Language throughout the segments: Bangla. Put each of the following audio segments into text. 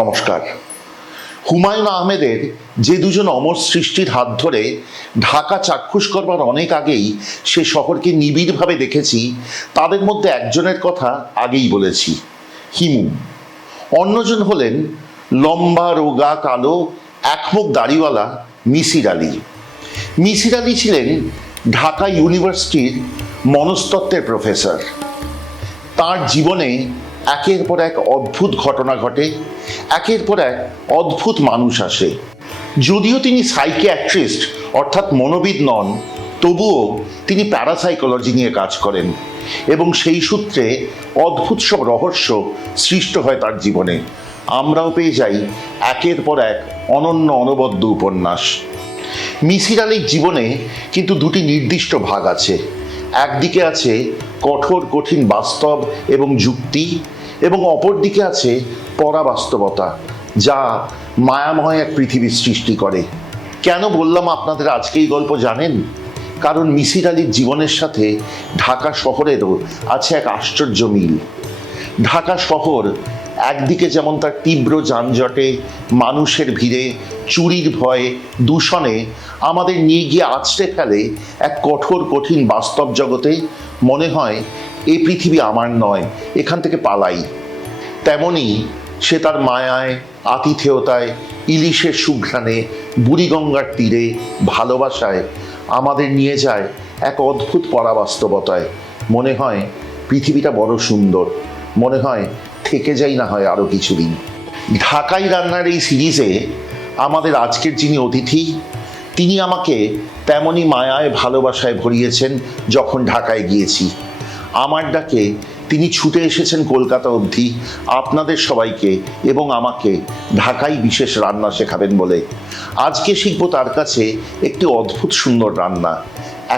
নমস্কার। হুমায়ুন আহমেদের যে দুজন অমর সৃষ্টির হাত ধরে ঢাকা চাক্ষুষ করবার অনেক আগেই সে শহরকে নিবিড়ভাবে দেখেছি, তাদের মধ্যে একজনের কথা আগেই বলেছি, হিমু। অন্যজন হলেন লম্বা রোগা কালো একমুখ দাড়িওয়ালা মিসির আলী। মিসির আলী ছিলেন ঢাকা ইউনিভার্সিটির মনস্তত্ত্বের প্রফেসর। তার জীবনে একের পর এক অদ্ভুত ঘটনা ঘটে, একের পর এক অদ্ভুত মানুষ আসে। যদিও তিনি সাইকিয়াট্রিস্ট অর্থাৎ মনোবিদ নন, তবুও তিনি প্যারাসাইকোলজি নিয়ে কাজ করেন এবং সেই সূত্রে অদ্ভুত সব রহস্য সৃষ্ট হয় তার জীবনে। আমরাও পেয়ে যাই একের পর এক অনন্য অনবদ্য উপন্যাস। মিসির আলীর জীবনে কিন্তু দুটি নির্দিষ্ট ভাগ আছে। একদিকে আছে কঠোর কঠিন বাস্তব এবং যুক্তি, এবং অপরদিকে আছে পরাবাস্তবতা, যা মায়াময় এক পৃথিবীর সৃষ্টি করে। কেন বললাম আপনাদের আজকে এই গল্প জানেন? কারণ মিসির আলীর জীবনের সাথে ঢাকা শহরেরও আছে এক আশ্চর্য মিল। ঢাকা শহর একদিকে যেমন তার তীব্র যানজটে, মানুষের ভিড়ে, চুরির ভয়ে, দূষণে আমাদের নিয়ে গিয়ে আছড়ে ফেলে এক কঠোর কঠিন বাস্তব জগতে। মনে হয় এই পৃথিবী আমার নয়, এখান থেকে পালাই। তেমনি সে তার মায়ায়, আতিথেয়তায়, ইলিশের সুঘ্রাণে, বুড়িগঙ্গার তীরে, ভালোবাসায় আমাদের নিয়ে যায় এক অদ্ভুত পরাবাস্তবতায়। মনে হয় পৃথিবীটা বড় সুন্দর, মনে হয় থেকে যাই না হয় আরও কিছুদিন। ঢাকাই রান্নার এই সিরিজে আমাদের আজকের যিনি অতিথি, তিনি আমাকে তেমনই মায়ায় ভালোবাসায় ভরিয়েছেন যখন ঢাকায় গিয়েছি। আমার ডাকে তিনি ছুটে এসেছেন কলকাতা অবধি আপনাদের সবাইকে এবং আমাকে ঢাকাই বিশেষ রান্না শেখাবেন বলে। আজকে শিখব তার কাছে একটি অদ্ভুত সুন্দর রান্না,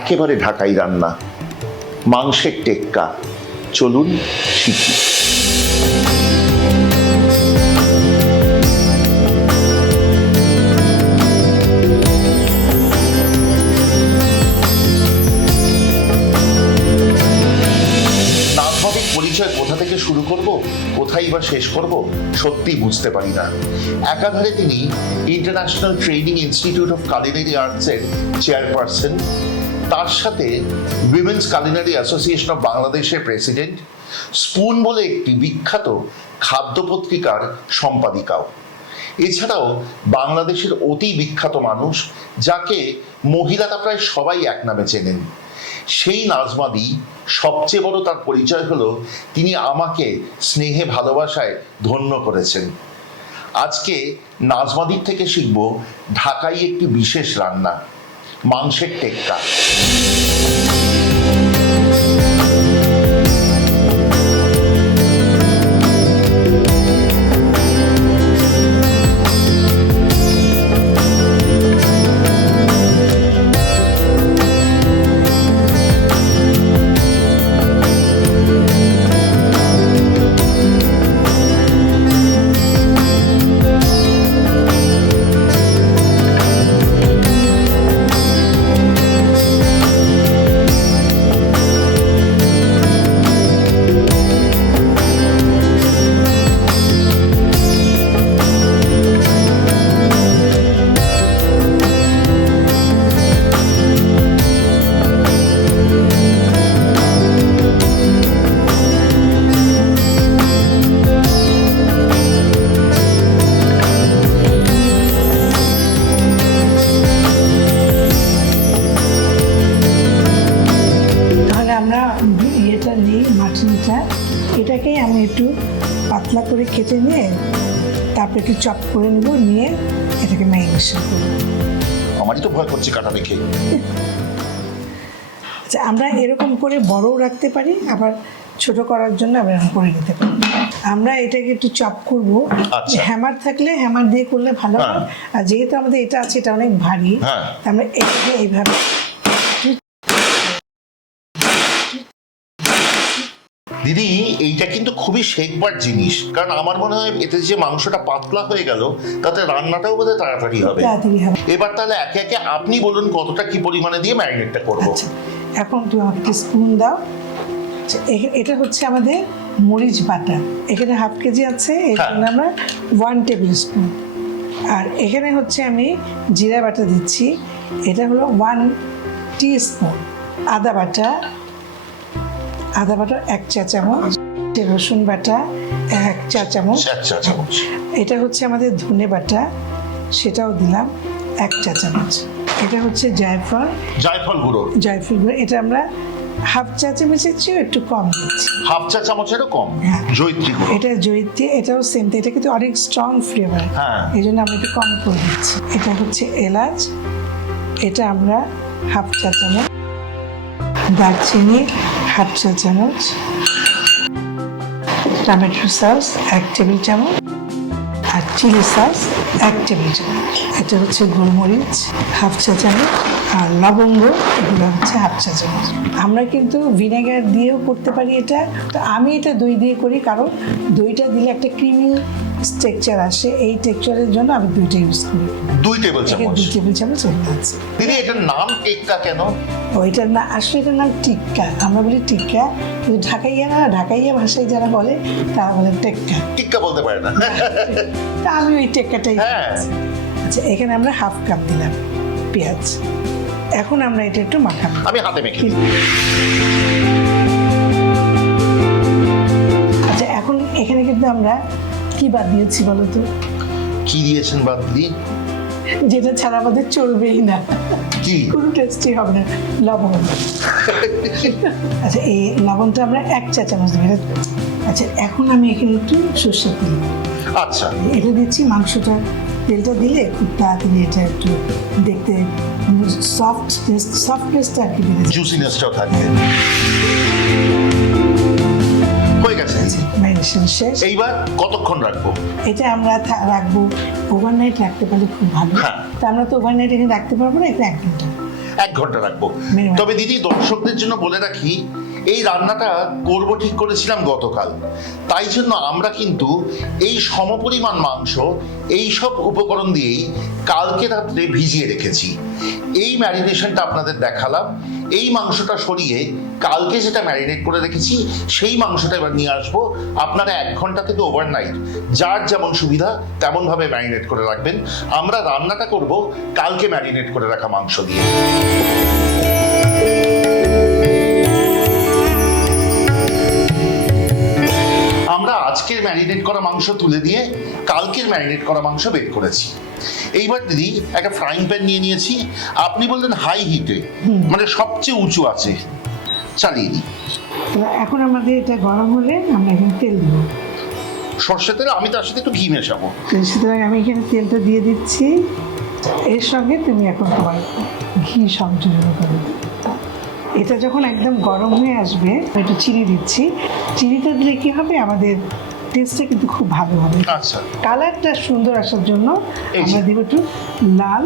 একেবারে ঢাকাই রান্না, মাংসের টেক্কা। চলুন শিখি। পরিচয় কোথা থেকে শুরু করব, কোথায় বা শেষ করব, সত্যি বুঝতে পারি না। একাধারে তিনি international training institute of culinary আর্টসের চেয়ারপারসন, তার সাথে উইমেন্স কুলিনারি অ্যাসোসিয়েশন অফ বাংলাদেশের প্রেসিডেন্ট, স্পুন বলে একটি বিখ্যাত খাদ্য পত্রিকার সম্পাদিকাও। এছাড়াও বাংলাদেশের অতি বিখ্যাত মানুষ, যাকে মহিলারা প্রায় সবাই এক নামে চেনেন, সেই নাজমাদি। সবচেয়ে বড় তার পরিচয় হলো তিনি আমাকে স্নেহে ভালোবাসায় ধন্য করেছেন। আজকে নাজমাদির থেকে শিখব ঢাকাই একটি বিশেষ রান্না, মাংসের টেক্কা। এটাকেই আমি একটু পাতলা করে কেটে নিয়ে তারপরে একটু চপ করে নেব, নিয়ে এটাকে ম্যারিনেশন করব। আমারই তো ভয় করছে কাটা দেখে। আচ্ছা, আমরা এরকম করে বড়ও রাখতে পারি, আবার ছোট করার জন্য আমরা এরকম করে নিতে পারি। আমরা এটাকে একটু চপ করব। হ্যামার থাকলে হ্যামার দিয়ে করলে ভালো হয়, আর যেহেতু আমাদের এটা আছে, এটা অনেক ভারী, আমরা এটাকে এইভাবে। দিদি, এইটা কিন্তু খুবই শেখবার জিনিস, কারণ আমার মনে হয় এতে যে মাংসটা পাতলা হয়ে গেল, তাতে রান্নাটাও বোধহয় তাড়াতাড়ি হবে। এবার তাহলে একে একে আপনি বলুন কতটা কি পরিমাণে দিয়ে ম্যারিনেটটা করবো। এখন তুমি আমাকে স্পুন দাও। এটা হচ্ছে আমাদের মরিচ বাটা, এখানে হাফ কেজি আছে, এই জন্য আমরা 1 টেবিল স্পুন। আর এখানে হচ্ছে আমি জিরা বাটা দিচ্ছি, এটা হলো 1 টিস্পুন। আদা বাটা 1 চা চামচ। রসুন বাটা 1 চা চামচ। এটা হচ্ছে আমাদের ধনে বাটা, সেটাও দিলাম 1 চা চামচ। এটা হচ্ছে জায়ফল গুঁড়ো, এটা আমরা 1/2 চা চামচের চেয়ে একটু কম দিচ্ছি, 1/2 চা চামচেরও কম। জয়িত্রী গুঁড়ো, এটা জয়িত্রী, এটাও সেম, এটা কিন্তু অনেক স্ট্রং ফ্লেভার, এই জন্য আমরা একটু কম করে দিচ্ছি। এটা হচ্ছে এলাচ, এটা আমরা 1/2 চা চামচ। দারচিনি 1/2 চা চামচ। টমেটো সস 1 টেবিল চামচ। আর চিলি সস 1 টেবিল চামচ। এটা হচ্ছে গোলমরিচ 1/2 চা চামচ। আর লবঙ্গ এগুলো হচ্ছে 1/2 চা চামচ। আমরা কিন্তু ভিনেগার দিয়েও করতে পারি এটা, তো আমি এটা দই দিয়ে করি, কারণ দইটা দিলে একটা ক্রিমি টেক্সচার আসে, এই টেক্সচারের জন্য আমি দইটা ইউজ করি। 2 টেবিল চামচ। 2 টেবিল চামচ আছে। দিদি এটার নাম টিক্কা কেন? ওইটার না, আসলে এটার নাম টিক্কা, আমরা বলি টিক্কা, কিন্তু ঢাকাইয়া ভাষায় যারা বলে তারা বলে টেক্কা বলতে পারে না। তা আমি ওই টেক্কাটাই। আচ্ছা, এখানে আমরা 1/2 কাপ দিলাম পেঁয়াজ। এখন আমরা এটা একটু মাখাবো। আমি হাতে মেখে দিই। আচ্ছা, এখন এখানে কিন্তু আমরা কি বাদ দিয়েছি বলো তো? কি দিয়েছেন বাদ দিয়ে? যেটা ছাড়া আমাদের চলবেই না, কি কোনো টেস্টি হবে না, লবণ। আচ্ছা, এই লবণটা আমরা 1 চা চামচ দিই। আচ্ছা, এখন আমি এখানে একটু সর্ষের তেল, আচ্ছা, এটা দিচ্ছি। মাংসটা তেলটা দিলে খুব তাড়াতাড়ি এটা একটু দেখতে সফটনেসটা আর কি, জুসিনেসটাও থাকবে। হয়ে গেছে, ম্যারিনেশন শেষ। এইবার কতক্ষণ রাখবো? এটা আমরা রাখবো ওভারনাইট, রাখতে পারলে খুব ভালো। তা আমরা তো ওভারনাইট এখানে রাখতে পারবো না, এটা 1 ঘন্টা। 1 ঘন্টা রাখবো। তবে দিদি, দর্শকদের জন্য বলে রাখি, এই রান্নাটা করব ঠিক করেছিলাম গতকাল, তাই জন্য আমরা কিন্তু এই সমপরিমাণ মাংস এই সব উপকরণ দিয়েই কালকে রাত্রে ভিজিয়ে রেখেছি। এই ম্যারিনেশনটা আপনাদের দেখালাম। এই মাংসটা সরিয়ে কালকে যেটা ম্যারিনেট করে রেখেছি সেই মাংসটা এবার নিয়ে আসবো। আপনারা 1 ঘন্টা থেকে ওভারনাইট যার যেমন সুবিধা তেমনভাবে ম্যারিনেট করে রাখবেন। আমরা রান্নাটা করব কালকে ম্যারিনেট করে রাখা মাংস দিয়ে। আমরা আজকের ম্যারিনেট করা মাংস তুলে দিয়ে কালকের ম্যারিনেট করা মাংস বের করেছি। এইবার দিদি একটা ফ্রাইং প্যান নিয়ে নিয়েছি। আপনি বললেন হাই হিটে, মানে সবচেয়ে উঁচু আছে, চালিয়ে দিই। এখন আমাদের এটা গরম হলে আমরা এখানে তেল দেবো, সর্ষের তেল। আমি তার সাথে একটু ঘি মেশাবো। সুতরাং আমি এখানে তেলটা দিয়ে দিচ্ছি। এর সঙ্গে তুমি এখন তোমার ঘি সংযোজন করে দেবে। এটা যখন একদম গরম হয়ে আসবে, একটু চিনি দিচ্ছি। চিনিটা দিলে কি হবে, আমাদের টেস্টটা কিন্তু খুব ভালো হবে। আচ্ছা, কালারটা সুন্দর আসার জন্য আমরা দেবো একটু লাল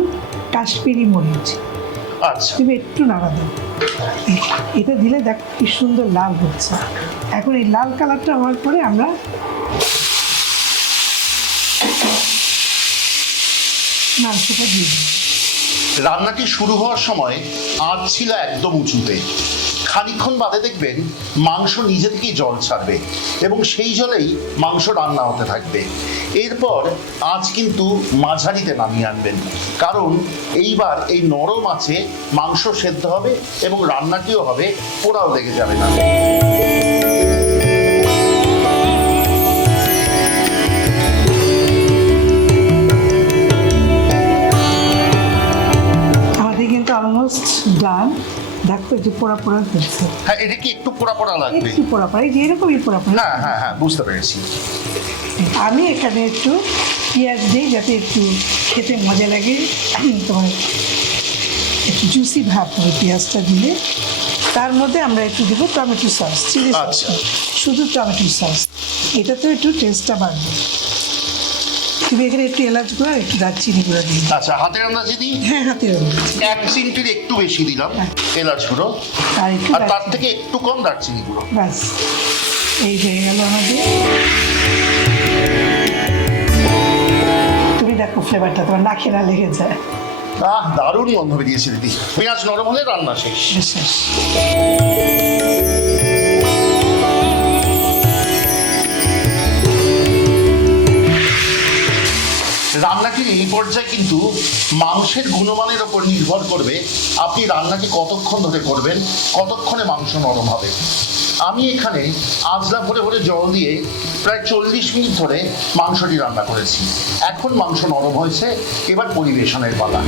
কাশ্মীরি মরিচ। আচ্ছা, তুমি একটু নাড়া দাও। এটা দিলে দেখ কি সুন্দর লাল হচ্ছে। এখন এই লাল কালারটা হওয়ার পরে আমরা মাংসটা দিয়ে দিই। রান্নাটি শুরু হওয়ার সময় আঁচ ছিল একদম উঁচুতে। খানিকক্ষণ বাদে দেখবেন মাংস নিজে থেকেই জল ছাড়বে এবং সেই জলেই মাংস রান্না হতে থাকবে। এরপর আঁচ কিন্তু মাঝারিতে নামিয়ে আনবেন, কারণ এইবার এই নরম আঁচে মাংস সেদ্ধ হবে এবং রান্নাটিও হবে, পোড়াও লেগে যাবে না। Almost done. দেখো একটু পোড়া পোড়া করছে। হ্যাঁ, এটা কি একটু পোড়া পোড়া লাগবে? একটু পোড়া পোড়া, এই যে এরকমই পোড়া পোড়া। হ্যাঁ হ্যাঁ হ্যাঁ, বুঝতে পেরেছি। আমি এখানে একটু পেঁয়াজ দিই যাতে একটু খেতে মজা লাগে, তোমার একটু জুসি ভাব হবে পেঁয়াজটা দিলে। তার মধ্যে আমরা একটু দেবো টমেটো সস, চিলি সস, শুধু টমেটো সস। এটাতে একটু টেস্টটা বাড়বে। তুমি এখানে একটু এলাচ গুঁড়ো, একটু দারচিনি গুঁড়ো দিই। আচ্ছা, হাতের আন্দাজে দিই? হ্যাঁ, হাতের আন্দাজে। 1 চিমটির একটু বেশি দিলাম এলাচ গুঁড়ো, আর তার থেকে একটু কম দারচিনি গুঁড়ো। ব্যাস, এই হয়ে গেল আমাদের। তুমি দেখো ফ্লেভারটা তোমার নাকে না লেগে যায়। দারুণ গন্ধ বেরিয়েছে দিদি। পেঁয়াজ নরম হলে রান্না শেষ। রান্নাটির এই পর্যায়ে কিন্তু মাংসের গুণমানের ওপর নির্ভর করবে আপনি রান্নাটি কতক্ষণ ধরে করবেন, কতক্ষণে মাংস নরম হবে। আমি এখানে আজলা ভরে ভরে জল দিয়ে প্রায় 40 মিনিট ধরে মাংসটি রান্না করেছি। এখন মাংস নরম হয়েছে, এবার পরিবেশনের পালা।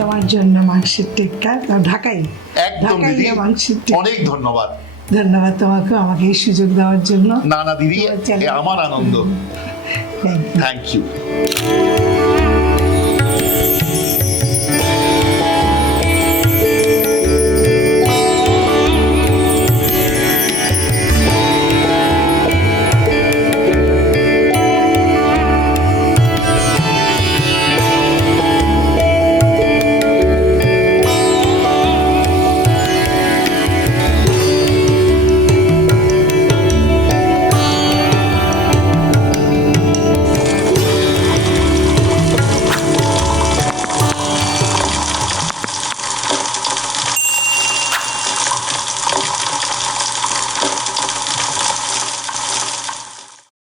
তোমার জন্য মাংসের টেক্কা, ঢাকাই একদম দিদি, মাংসের টেক্কা। অনেক ধন্যবাদ। ধন্যবাদ তোমাকে আমাকে এই সুযোগ দেওয়ার জন্য। না না দিদি, আমার আনন্দ। Thank you.